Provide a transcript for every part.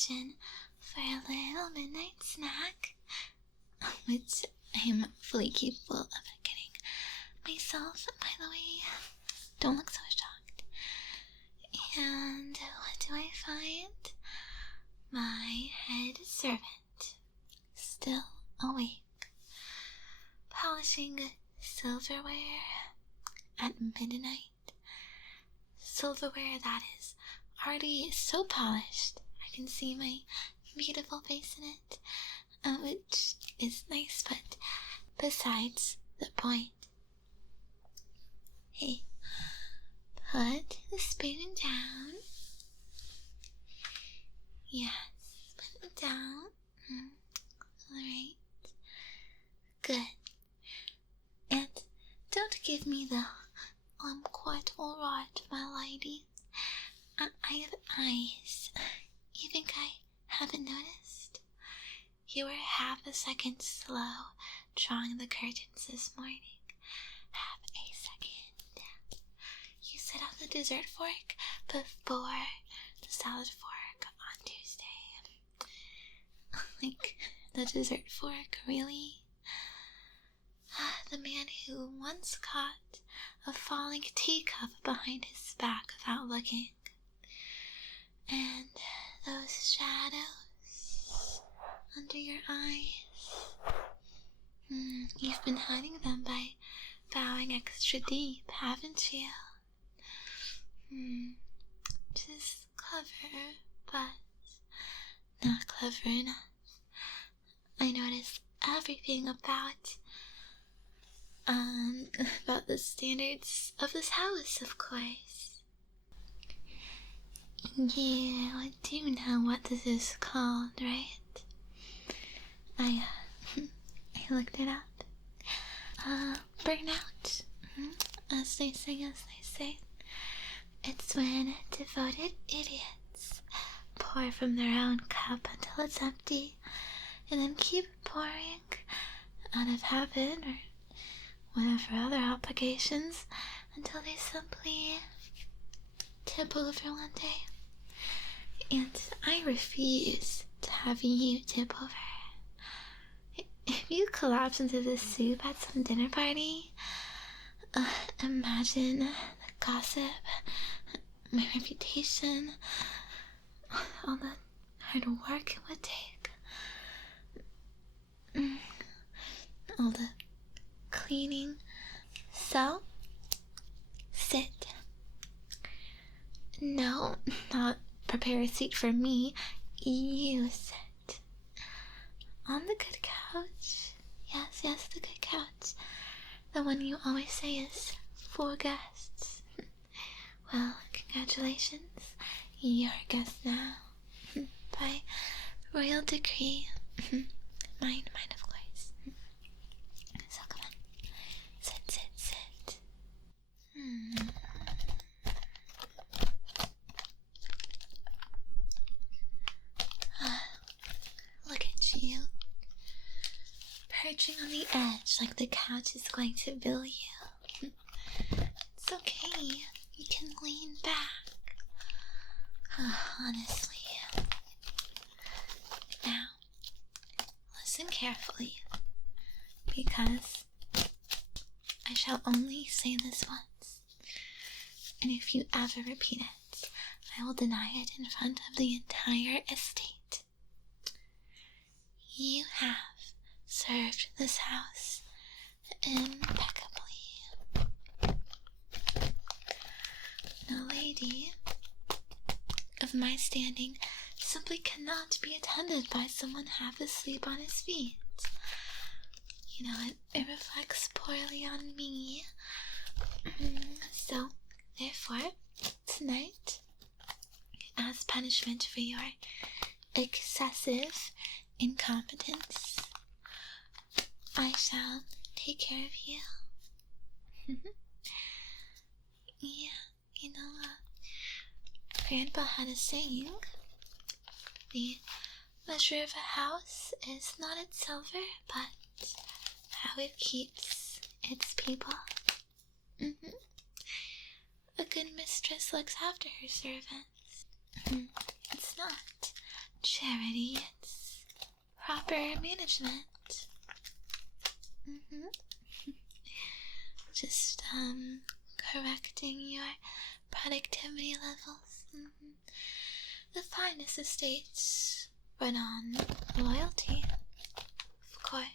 kitchen for a little midnight snack, which I am fully capable of getting myself, by the way. Don't look so shocked. And what do I find? My head servant, still awake, polishing silverware at midnight. Silverware that is already so polished I can see my beautiful face in it, which is nice, but besides the point. Hey, put the spoon down. Yes, put it down. Alright. Good. And don't give me the I'm quite alright, my lady. I have eyes. You think I haven't noticed? You were half a second slow drawing the curtains this morning. Half a second. You set out the dessert fork before the salad fork on Tuesday. Like, the dessert fork, really? The man who once caught a falling teacup behind his back without looking. And those shadows under your eyes. You've been hiding them by bowing extra deep, haven't you? Just clever, but not clever enough. I noticed everything about the standards of this house, of course. You do know what this is called, right? I looked it up. Burnout, as they say. It's when devoted idiots pour from their own cup until it's empty, and then keep pouring out of habit or whatever other obligations until they simply tip over one day. And I refuse to have you tip over. If you collapse into the soup at some dinner party, imagine the gossip, my reputation, all the hard work it would take, all the cleaning. So, sit. No, not prepare a seat for me. You sit. On the good couch. Yes, the good couch. The one you always say is for guests. Well, congratulations. You're a guest now. By royal decree. Mine, of course. So come on. Sit. Look at you. Perching on the edge like the couch is going to bill you. It's okay. You can lean back. Honestly. Now, listen carefully, because I shall only say this once, and if you ever repeat it, I will deny it in front of the entire estate. You have served this house impeccably. A lady of my standing simply cannot be attended by someone half asleep on his feet. You know, it reflects poorly on me. So, therefore, tonight, as punishment for your excessive incompetence, I shall take care of you. Yeah, you know, Grandpa had a saying, the measure of a house is not its silver, but how it keeps its people. A good mistress looks after her servants. It's not charity, it's proper management. Just, correcting your productivity levels. The finest estates run on loyalty, of course.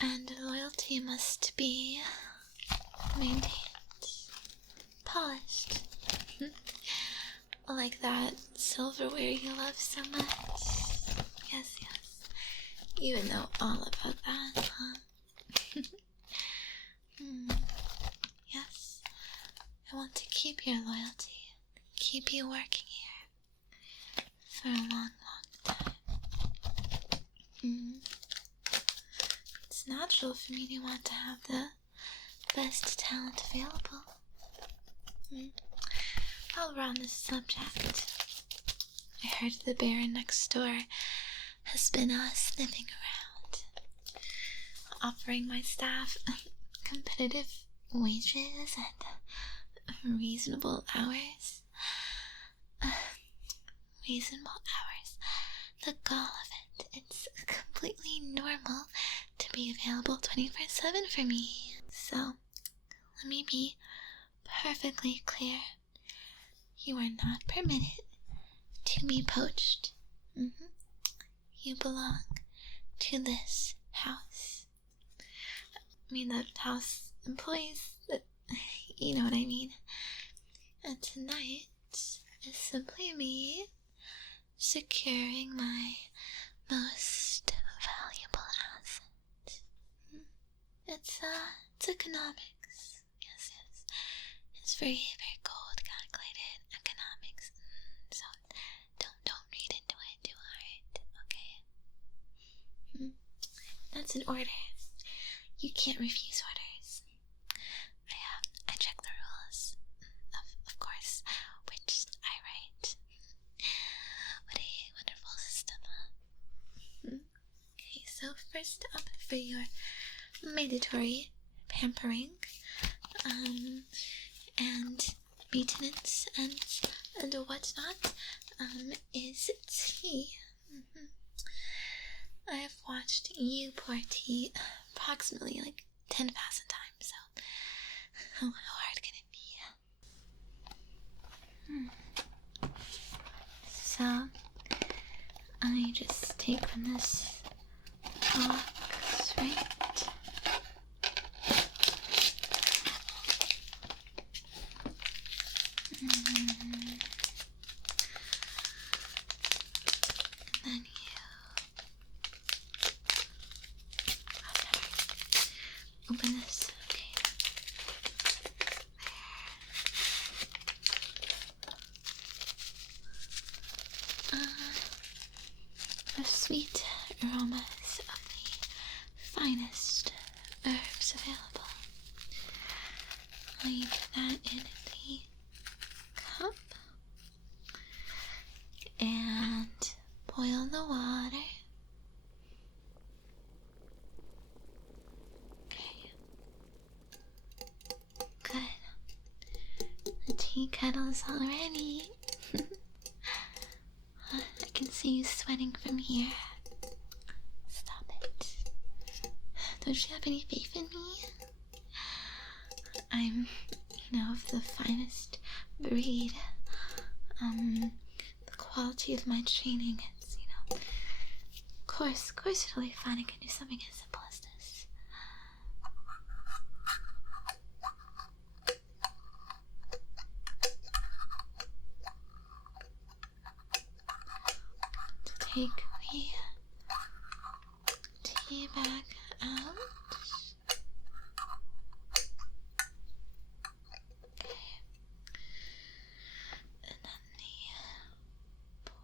And loyalty must be maintained, polished. Like that silverware you love so much. Yes. You would know all about that, huh? Yes. I want to keep your loyalty. Keep you working here for a long time. It's natural for me to want to have the best talent available. While we're on this subject, I heard the Baron next door has been sniffing around, offering my staff competitive wages and reasonable hours. Reasonable hours. The gall of it. It's completely normal to be available 24/7 for me. So, let me be perfectly clear. You are not permitted to be poached. You belong to this house. I mean, the house employees, you know what I mean. And tonight is simply me securing my most valuable asset. It's economics. Yes. It's very, very cold calculated economics. So don't read into it too hard, okay? That's an order. You can't refuse orders. I check the rules, of course, which I write. What a wonderful system. Okay, so first up for your mandatory pampering, and maintenance and whatnot, is tea. I have watched you pour tea approximately like 10,000 times, so how hard can it be? So I just take from this box, right? And then open this. Okay. The sweet aromas of the finest herbs available. I put that in the cup and boil the water. Good. The tea kettle's all ready. I can see you sweating from here. Stop it. Don't you have any faith in me? I'm, of the finest breed. The quality of my training is, of course it'll be fine. I can do something as simple as this. Take the tea bag out. Okay. And then the pour.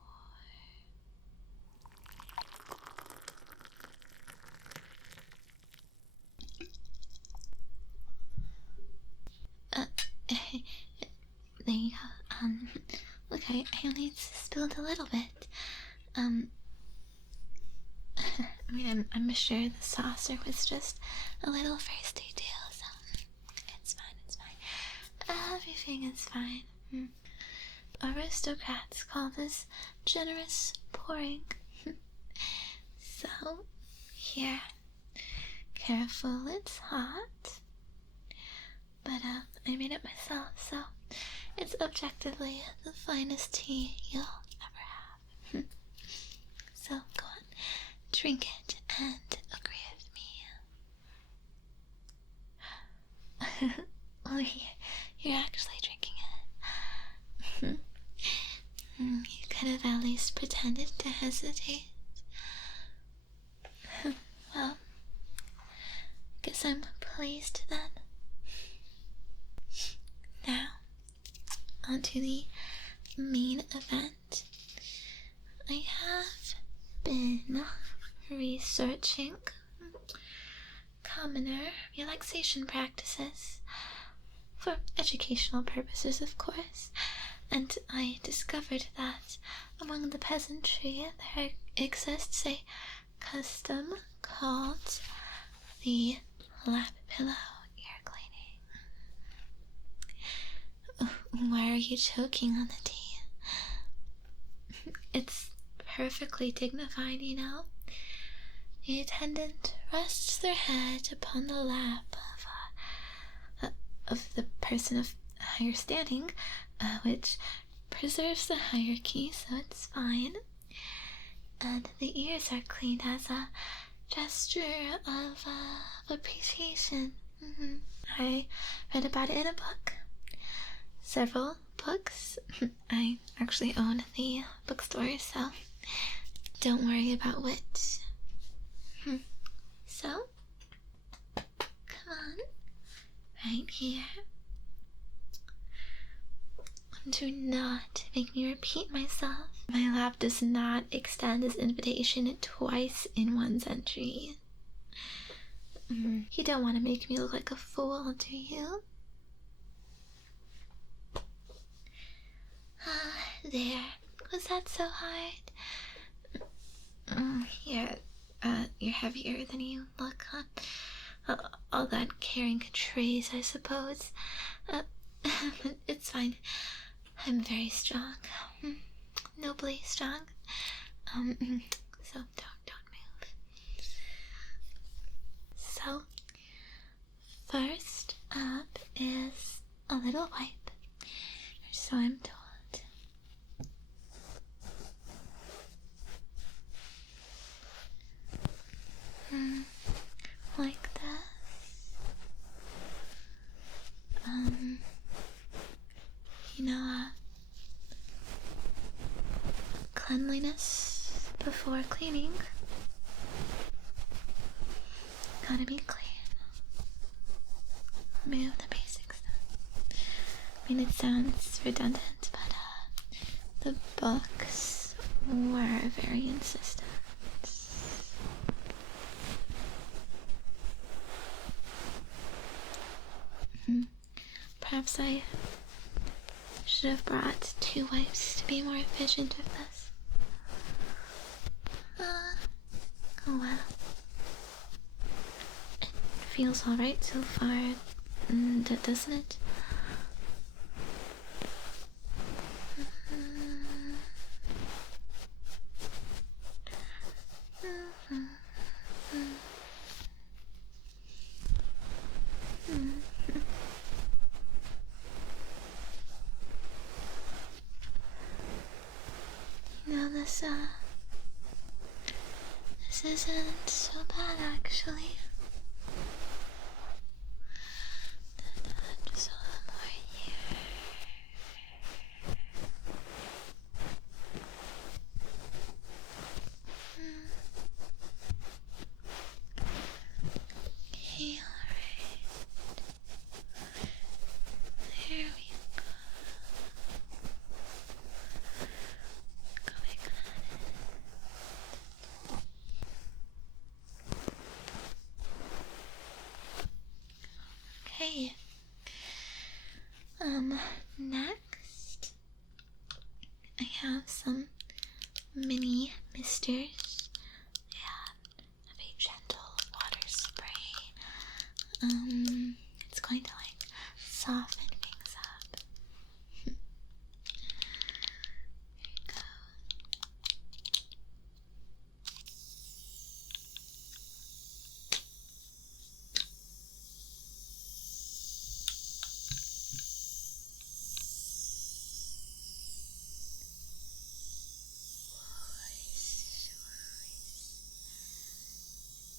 There you go. Look, I only spilled a little bit. I mean, I'm sure the saucer was just a little thirsty too, so it's fine. Everything is fine. aristocrats call this generous pouring. So, here. Careful, it's hot. But, I made it myself, so it's objectively the finest tea you'll ever have. So, go on, drink it and agree with me. Oh, you're actually drinking it. You could have at least pretended to hesitate. Well, guess I'm pleased then. Now, onto the main event. I have been researching commoner relaxation practices for educational purposes, of course, and I discovered that among the peasantry there exists a custom called the lap pillow ear cleaning. Why are you choking on the tea? It's perfectly dignified, you know. The attendant rests their head upon the lap of the person of higher standing, which preserves the hierarchy, so it's fine. And the ears are cleaned as a gesture of appreciation. I read about it in a book. Several books. I actually own the bookstore, so don't worry about which. So, come on, right here. Do not make me repeat myself. My lap does not extend this invitation twice in one century. You don't want to make me look like a fool, do you? There. Was that so hard? Yeah, you're heavier than you look, huh? All that carrying trays, I suppose. It's fine. I'm very strong. Nobly strong. So don't move. So, first up is a little wipe. Or so I'm told. Like this. You know, cleanliness before cleaning. Gotta be clean. Move the basic stuff. I mean, it sounds redundant, but the books were very insistent. Perhaps I should have brought 2 wipes to be more efficient with this. Oh well. It feels alright so far, doesn't it? You know, this isn't so bad, actually. Just a little more here. Okay, alright. There we go. Going on it. Okay. Next, I have some mini misters. They have a gentle water spray. It's going to like soften things up.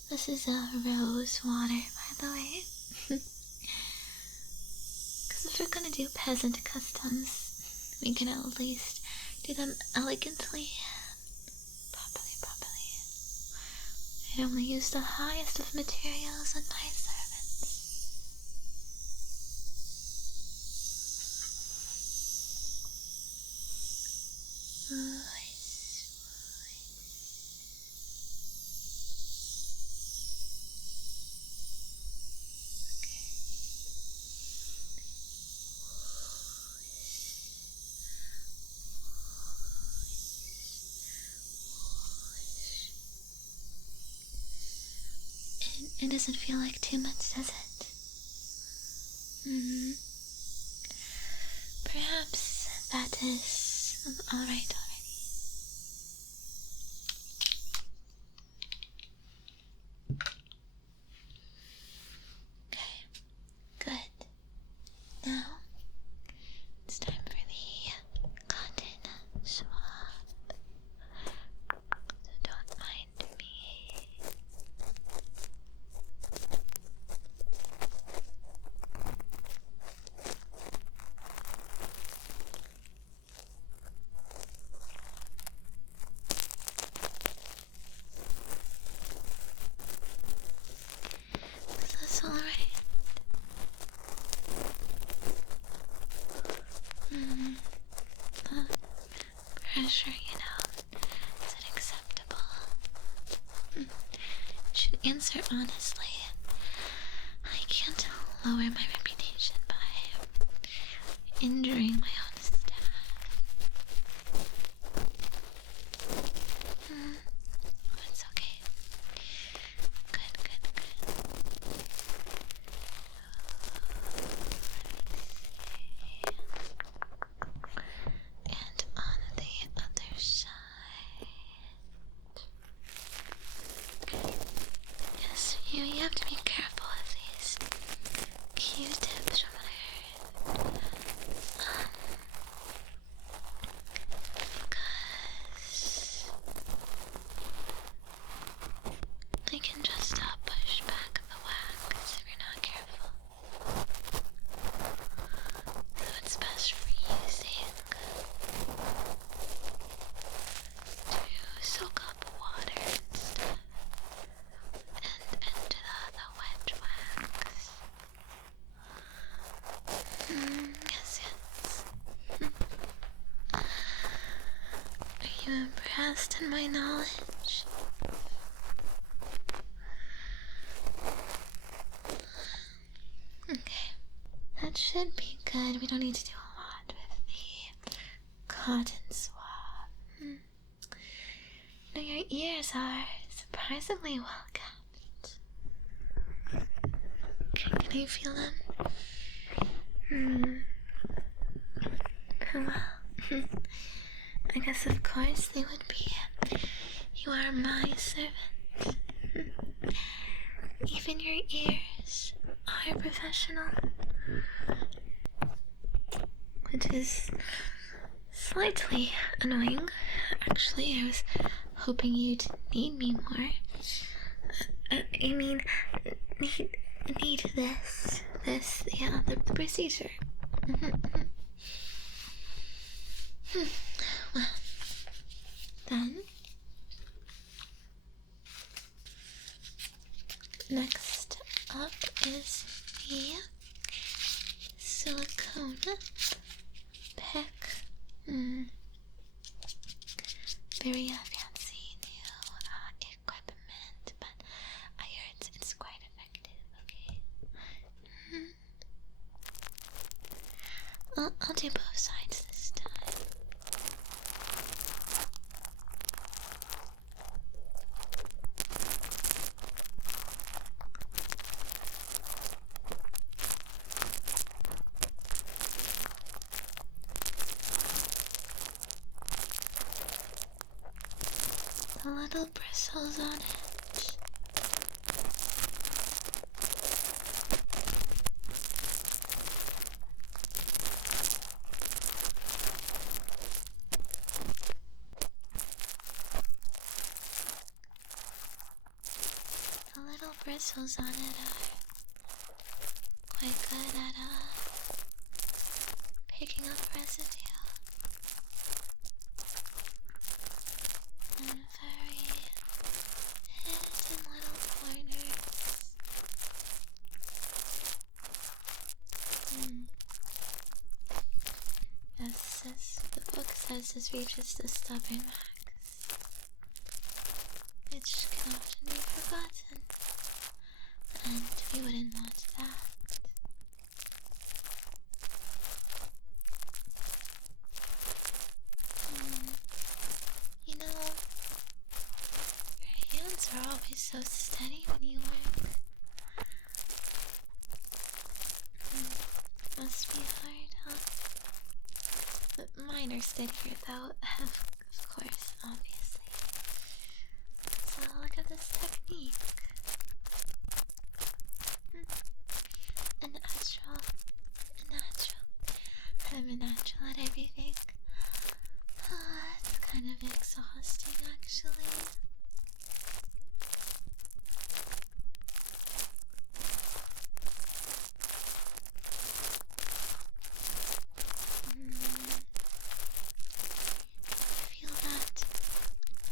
This is rose water, by the way. Because if we're gonna do peasant customs, we can at least do them elegantly. Properly. I only use the highest of materials on my servants. It doesn't feel like too much, does it? Perhaps that is alright already. Okay, good. Now, it's time for the cotton swab. So don't mind me. That's alright. Pressure, is it acceptable? Should answer honestly. I can't lower my reputation by injuring my own staff. It's okay. Good. And on the other side. Yes, you have to be careful with these Q-tips from what I heard. Because they can just push back the wax if you're not careful. So it's best for using to soak up water and stuff and into the wet wax. Yes. Are you impressed in my knowledge? Okay, that should be good. We don't need to do a lot with the cotton swab. Your ears are surprisingly well kept. Can you feel them? Well, I guess of course they would be. You are my servant. Even your ears are professional. Which is slightly annoying. Actually, I was hoping you'd need me more. Need this, the procedure. Well, then, next up is the silicone pick. Very fancy new equipment, but I hear it's quite effective. Okay. I'll do both sides this time. The little bristles on it. little bristles on it are quite good at picking up residue. And very hidden little corners. As the book says, this reaches the stubborn max, which can often be forgotten, and we wouldn't want that. You know, your hands are always so steady when you work. Must be hard, huh? But mine are steadier though, of course, obviously. So look at this technique. A natural. I'm a natural at everything. It's kind of exhausting, actually. Feel that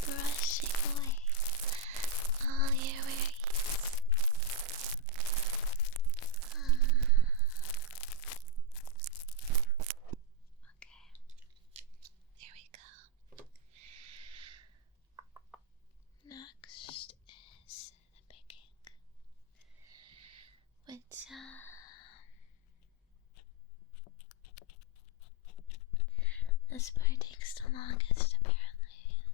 brushing away all your worries. Okay, there we go. Next is the picking, which this part takes the longest, apparently.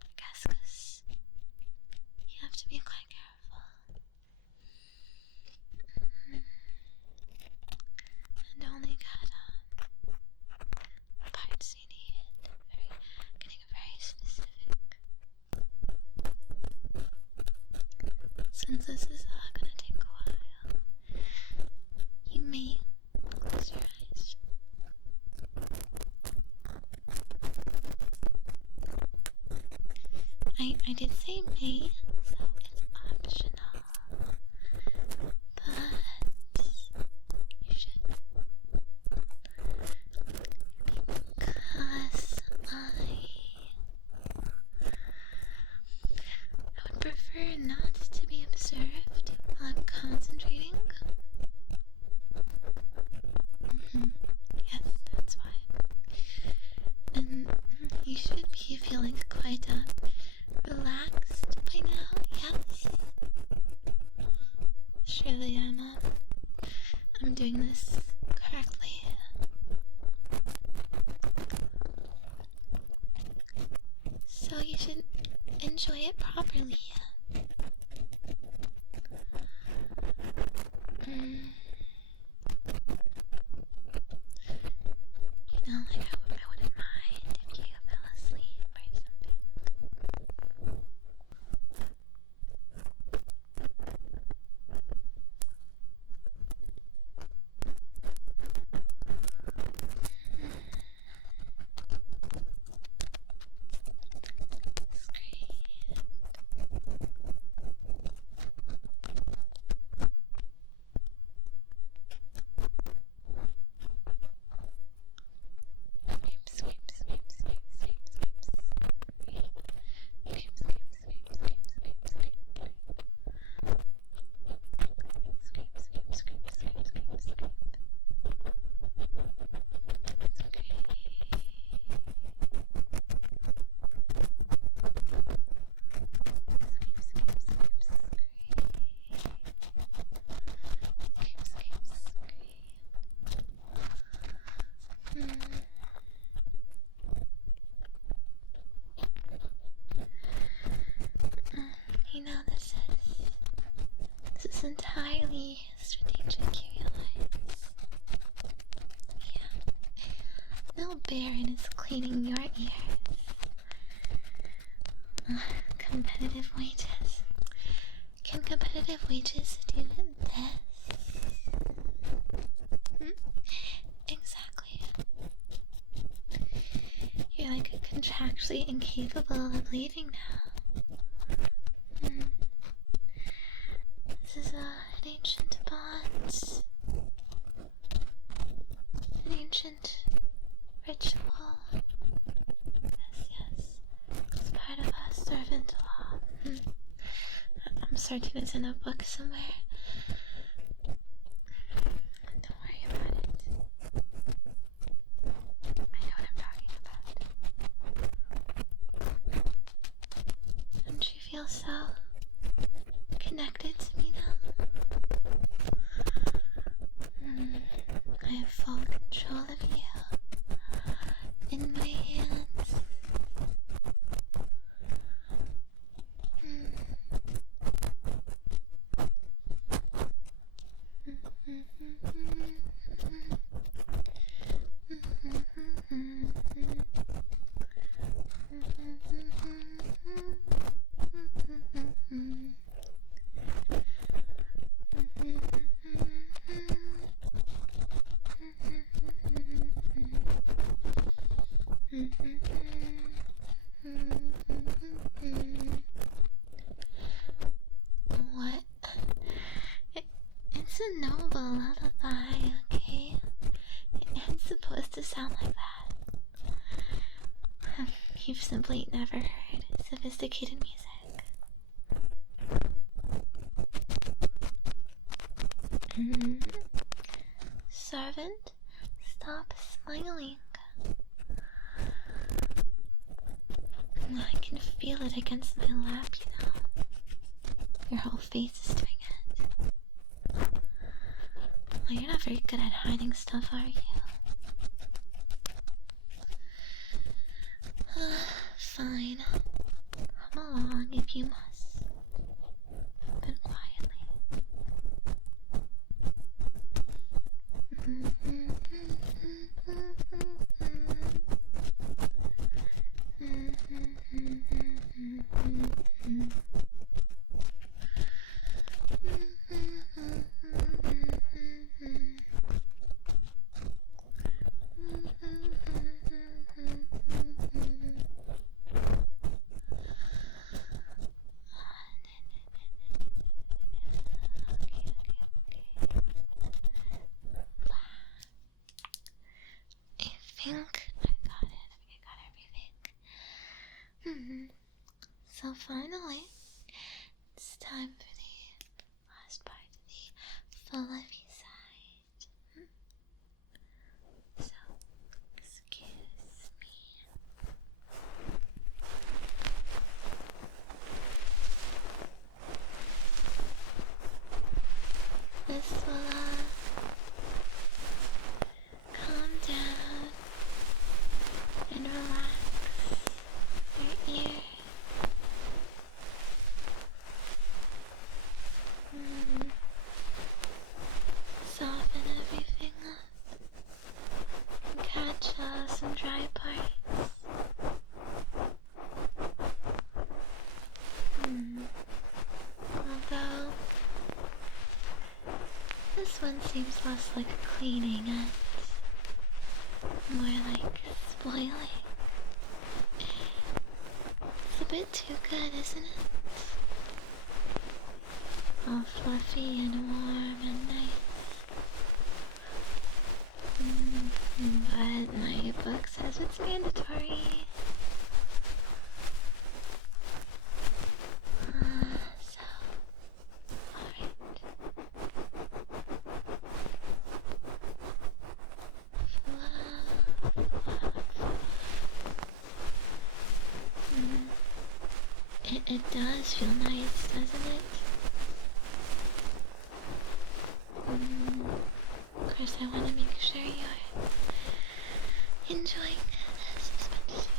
I guess 'cause you have to be quite careful. And only got parts you need. Getting very specific. Since this is gonna take a while, you may close your eyes. I did say may, so it's optional. But you should. Because I would prefer not to be observed while I'm concentrating. Yes, that's why. And you should be feeling quite relaxed by now, yes? Surely I'm doing this correctly. So you should enjoy it properly. You know, like I wouldn't mind if you fell asleep or something. You know, this is entirely strategic, you realize? Yeah. No Baron is cleaning your ears. Competitive wages. Can competitive wages do this? Exactly. You're like contractually incapable of leaving now. This is an ancient bond. An ancient ritual. Yes. It's part of our servant law. I'm certain it's in a book somewhere. Don't worry about it. I know what I'm talking about. Don't you feel so connected to me now? I have full control of you in my hands. What? It's a noble lullaby, okay? It's supposed to sound like that. You've simply never heard sophisticated music. Servant, stop smiling. I can feel it against my lap, you know. Your whole face is doing it. Well, you're not very good at hiding stuff, are you? Fine. Come along if you must. But quietly. So finally, it's time for the last part of the fluffy side. So, excuse me. This will calm down and relax your ears. Soften everything up and catch some dry parts. Although this one seems less like cleaning and more like spoiling. It's a bit too good, isn't it? All fluffy and warm and nice. But my book says it's mandatory. So, alright. It does feel nice, doesn't it? Of course, I want to make sure you're enjoying this as much as you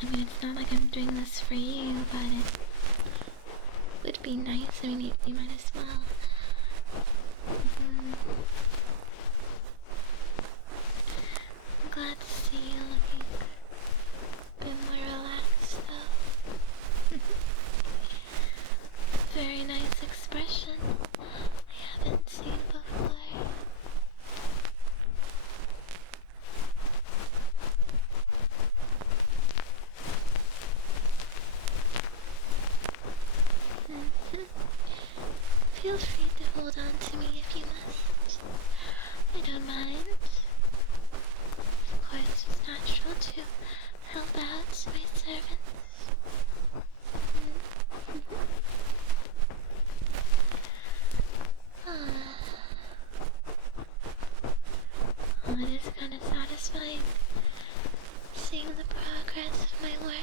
can. I mean, it's not like I'm doing this for you, but it would be nice. I mean, you might as well. I'm glad to see you looking a bit more relaxed, though. Very nice expression I haven't seen before. it is kind of satisfying seeing the progress of my work.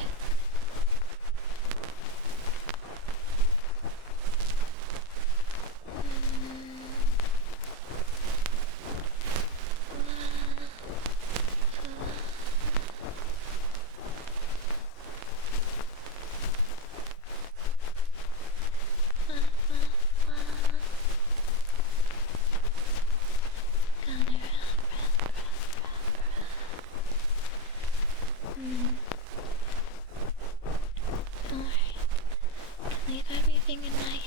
Leave everything in my hands.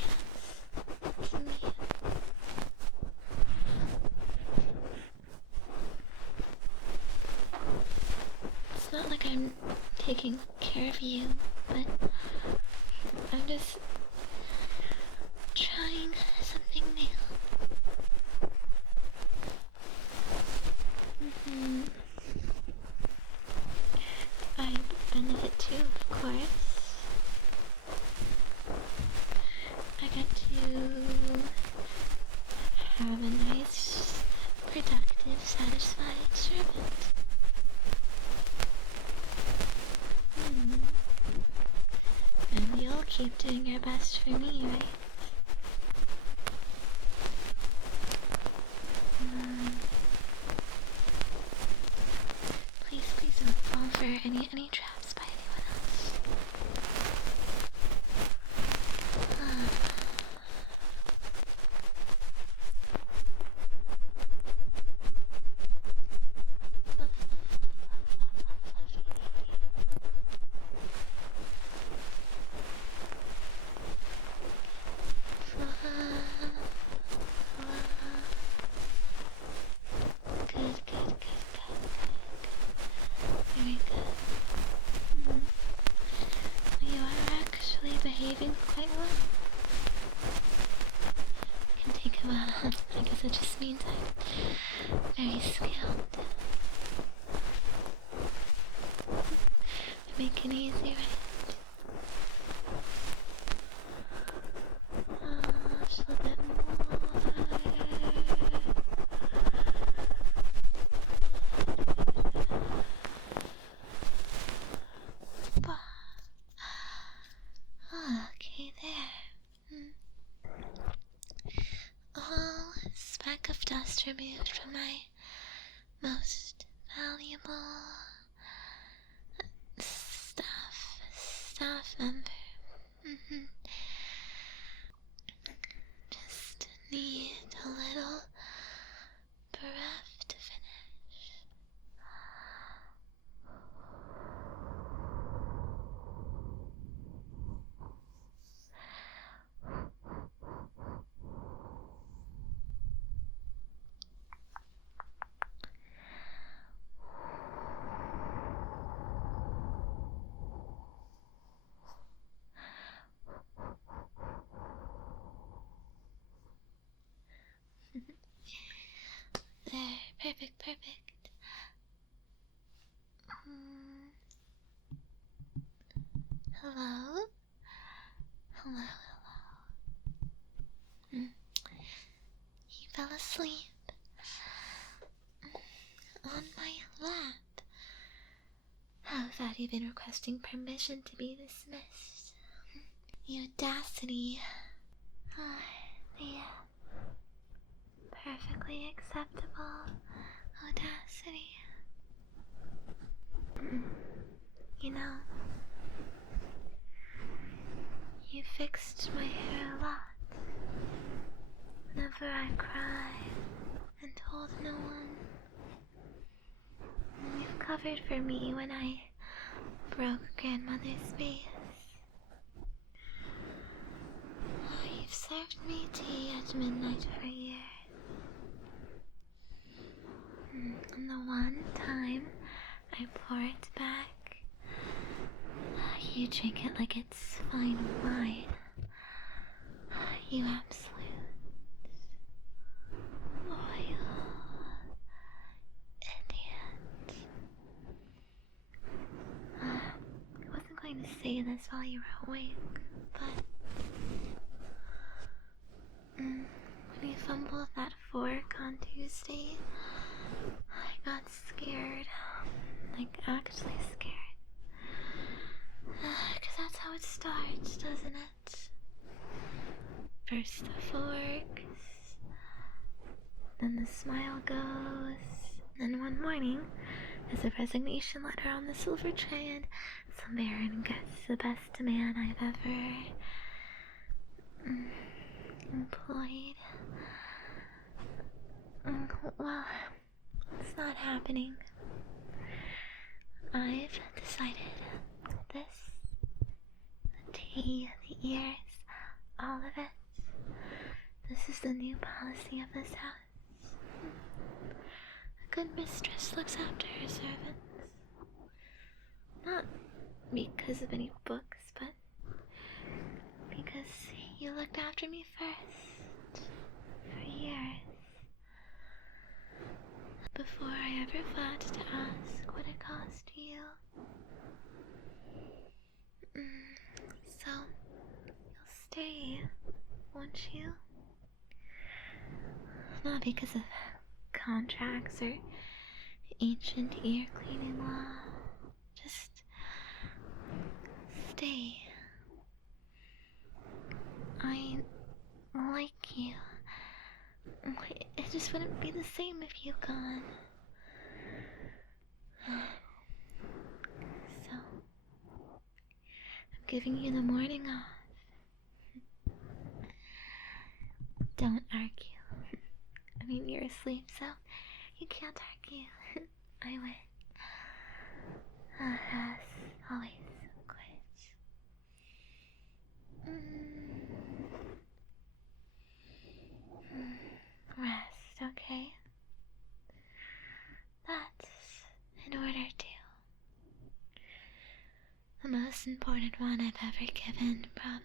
It's me. It's not like I'm taking care of you, but I'm just trying something new. I benefit too, of course. I get to have a nice, productive, satisfied servant. And you'll keep doing your best for me, right? Please don't fall for any traps by anyone else. Good. Very good. You are actually behaving quite well. It can take a while. I guess it just means I'm very skilled. I make it easy, right? Just a little bit more. Okay, there. All speck of dust removed from my most valuable staff member. Just need a little breath to finish. There, perfect. Hello? He fell asleep on my lap. Without even requesting permission to be dismissed. The audacity. The perfectly acceptable audacity. You know, you fixed my hair a lot whenever I cried and told no one. And you've covered for me when I broke grandmother's vase. You've served me tea at midnight for years. And the one time I pour it back, you drink it like it's fine wine. You absolute loyal idiot. I wasn't going to say this while you were awake, but when you fumbled that fork on Tuesday, I like actually scared. Because that's how it starts, doesn't it? First the forks, then the smile goes, and one morning, there's a resignation letter on the silver tray, and some baron gets the best man I've ever employed. Well, it's not happening. I've decided this, the tea, the ears, all of it. This is the new policy of this house. A good mistress looks after her servants. Not because of any books, but because you looked after me first. For years. Before I ever thought to ask what it cost you. So, you'll stay, won't you? Not because of contracts or ancient ear cleaning law. Just stay. I like you. It just wouldn't be the same if you gone. So, I'm giving you the morning off. Don't argue. I mean, you're asleep, so you can't argue. I win. As always, quit. Rest, okay? That's in order to. The most important one I've ever given, probably.